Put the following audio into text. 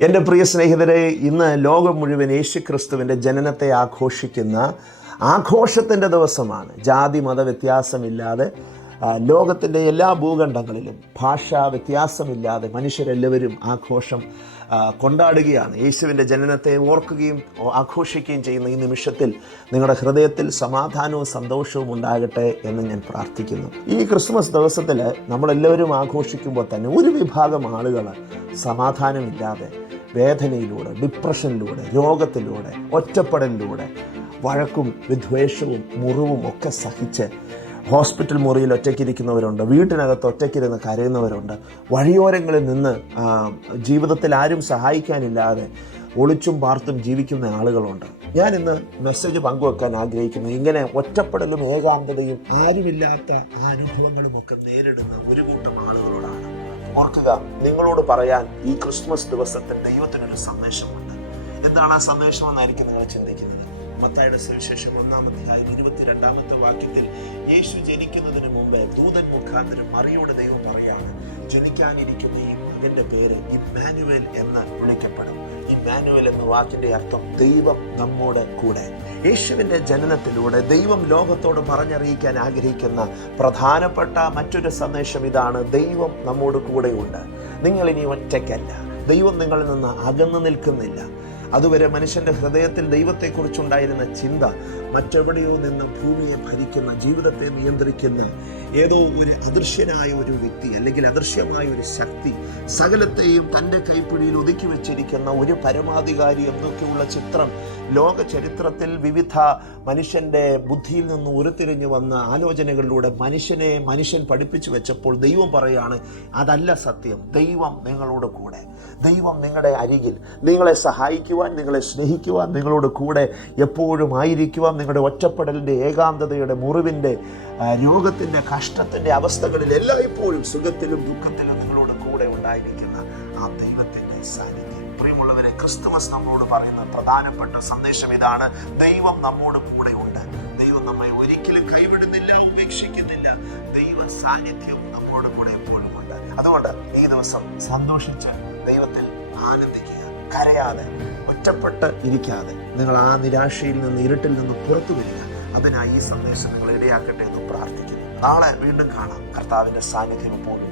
എൻ്റെ പ്രിയ സ്നേഹിതരെ, ഇന്ന് ലോകം മുഴുവൻ യേശുക്രിസ്തുവിൻ്റെ ജനനത്തെ ആഘോഷിക്കുന്ന ആഘോഷത്തിൻ്റെ ദിവസമാണ്. ജാതി മത വ്യത്യാസമില്ലാതെ ലോകത്തിൻ്റെ എല്ലാ ഭൂഖണ്ഡങ്ങളിലും ഭാഷാ വ്യത്യാസമില്ലാതെ മനുഷ്യരെല്ലാവരും ആഘോഷം കൊണ്ടാടുകയാണ്. യേശുവിൻ്റെ ജനനത്തെ ഓർക്കുകയും ആഘോഷിക്കുകയും ചെയ്യുന്ന ഈ നിമിഷത്തിൽ നിങ്ങളുടെ ഹൃദയത്തിൽ സമാധാനവും സന്തോഷവും ഉണ്ടാകട്ടെ എന്ന് ഞാൻ പ്രാർത്ഥിക്കുന്നു. ഈ ക്രിസ്മസ് ദിവസത്തിൽ നമ്മളെല്ലാവരും ആഘോഷിക്കുമ്പോൾ തന്നെ ഒരു വിഭാഗം ആളുകൾ സമാധാനമില്ലാതെ വേദനയിലൂടെ, ഡിപ്രഷനിലൂടെ, രോഗത്തിലൂടെ, ഒറ്റപ്പെടലിലൂടെ, വഴക്കും വിദ്വേഷവും മുറിവും ഒക്കെ സഹിച്ച് ഹോസ്പിറ്റൽ മുറിയിൽ ഒറ്റയ്ക്കിരിക്കുന്നവരുണ്ട്, വീട്ടിനകത്ത് ഒറ്റയ്ക്കിരുന്ന് കരയുന്നവരുണ്ട്, വഴിയോരങ്ങളിൽ നിന്ന് ജീവിതത്തിൽ ആരും സഹായിക്കാനില്ലാതെ ഒളിച്ചും പാർത്തും ജീവിക്കുന്ന ആളുകളുണ്ട്. ഞാൻ ഇന്ന് മെസ്സേജ് പങ്കുവെക്കാൻ ആഗ്രഹിക്കുന്നു. ഇങ്ങനെ ഒറ്റപ്പെടലും ഏകാന്തതയും ആരുമില്ലാത്ത അനുഭവങ്ങളും ഒക്കെ നേരിടുന്ന ഒരു കൂട്ടം ആളുകളോടാണ്. ഓർക്കുക, നിങ്ങളോട് പറയാൻ ഈ ക്രിസ്മസ് ദിവസത്തിൽ ദൈവത്തിനൊരു സന്ദേശമുണ്ട്. എന്താണ് ആ സന്ദേശമെന്നായിരിക്കും നിങ്ങൾ ചിന്തിക്കുന്നത്. മത്തായിയുടെ സുവിശേഷം 1-ാം അധ്യായം 22-ാമത്തെ വാക്യത്തിൽ യേശു ജനിക്കുന്നതിന് മുമ്പ് ദൂതൻ മുഖാന്തരം മറിയോട് ദൈവം പറയാണ്, ജനിക്കാനിരിക്കുന്ന ഈ മകന്റെ പേര് ഇമ്മാനുവേൽ എന്ന് വിളിക്കപ്പെടും. ഇമ്മാനുവേൽ എന്ന വാക്കിന്റെ അർത്ഥം ദൈവം നമ്മോട് കൂടെ. യേശുവിൻ്റെ ജനനത്തിലൂടെ ദൈവം ലോകത്തോട് പറഞ്ഞറിയിക്കാൻ ആഗ്രഹിക്കുന്ന പ്രധാനപ്പെട്ട മറ്റൊരു സന്ദേശം ഇതാണ്: ദൈവം നമ്മോട് കൂടെയുണ്ട്. നിങ്ങൾ ഇനി ഒറ്റയ്ക്കല്ല. ദൈവം നിങ്ങളിൽ നിന്ന് അകന്നു നിൽക്കുന്നില്ല. അതുവരെ മനുഷ്യൻ്റെ ഹൃദയത്തിൽ ദൈവത്തെക്കുറിച്ചുണ്ടായിരുന്ന ചിന്ത മറ്റെവിടെയോ നിന്ന് ഭൂമിയെ ഭരിക്കുന്ന, ജീവിതത്തെ നിയന്ത്രിക്കുന്ന ഏതോ ഒരു അദൃശ്യനായ ഒരു വ്യക്തി അല്ലെങ്കിൽ അദൃശ്യമായ ഒരു ശക്തി, സകലത്തെയും തൻ്റെ കൈപ്പിടിയിൽ ഒതുക്കി വെച്ചിരിക്കുന്ന ഒരു പരമാധികാരി എന്നൊക്കെയുള്ള ചിത്രം ലോക ചരിത്രത്തിൽ വിവിധ മനുഷ്യൻ്റെ ബുദ്ധിയിൽ നിന്ന് ഉരുത്തിരിഞ്ഞു വന്ന ആലോചനകളിലൂടെ മനുഷ്യൻ പഠിപ്പിച്ചു വെച്ചപ്പോൾ ദൈവം പറയാണ്, അതല്ല സത്യം. ദൈവം നിങ്ങളോട് കൂടെ, ദൈവം നിങ്ങളുടെ അരികിൽ, നിങ്ങളെ സഹായിക്കുവാൻ, നിങ്ങളെ സ്നേഹിക്കുവാൻ, നിങ്ങളോട് കൂടെ എപ്പോഴും ആയിരിക്കുവാൻ, നിങ്ങളുടെ ഒറ്റപ്പെടലിൻ്റെ, ഏകാന്തതയുടെ, മുറിവിൻ്റെ, രോഗത്തിൻ്റെ, കഷ്ടത്തിൻ്റെ അവസ്ഥകളിൽ എല്ലായ്പ്പോഴും സുഖത്തിലും ദുഃഖത്തിലും നിങ്ങളോട് കൂടെ ഉണ്ടായിരിക്കുന്ന ആ ദൈവത്തിൻ്റെ സാന്നിധ്യം. പ്രിയമുള്ളവരെ, ക്രിസ്തുമസ് നമ്മളോട് പറയുന്ന പ്രധാനപ്പെട്ട സന്ദേശം ഇതാണ്: ദൈവം നമ്മോട് കൂടെ ഉണ്ട്. ദൈവം നമ്മെ ഒരിക്കലും കൈവിടുന്നില്ല, ഉപേക്ഷിക്കുന്നില്ല. ദൈവ സാന്നിധ്യം നമ്മോട് കൂടെ എപ്പോഴും ഉണ്ട്. അതുകൊണ്ട് ഈ ദിവസം സന്തോഷിച്ച് ദൈവത്തിൽ ആനന്ദിക്കുക. കരയാതെ, ഒറ്റപ്പെട്ട് ഇരിക്കാതെ നിങ്ങൾ ആ നിരാശയിൽ നിന്ന്, ഇരുട്ടിൽ നിന്ന് പുറത്തു വരിക. അതിനായി ഈ സന്ദേശം നിങ്ങൾ ഇടയാക്കട്ടെ എന്ന് പ്രാർത്ഥിക്കുന്നു. നാളെ വീണ്ടും കാണാം. കർത്താവിൻ്റെ സാന്നിധ്യം എപ്പോഴും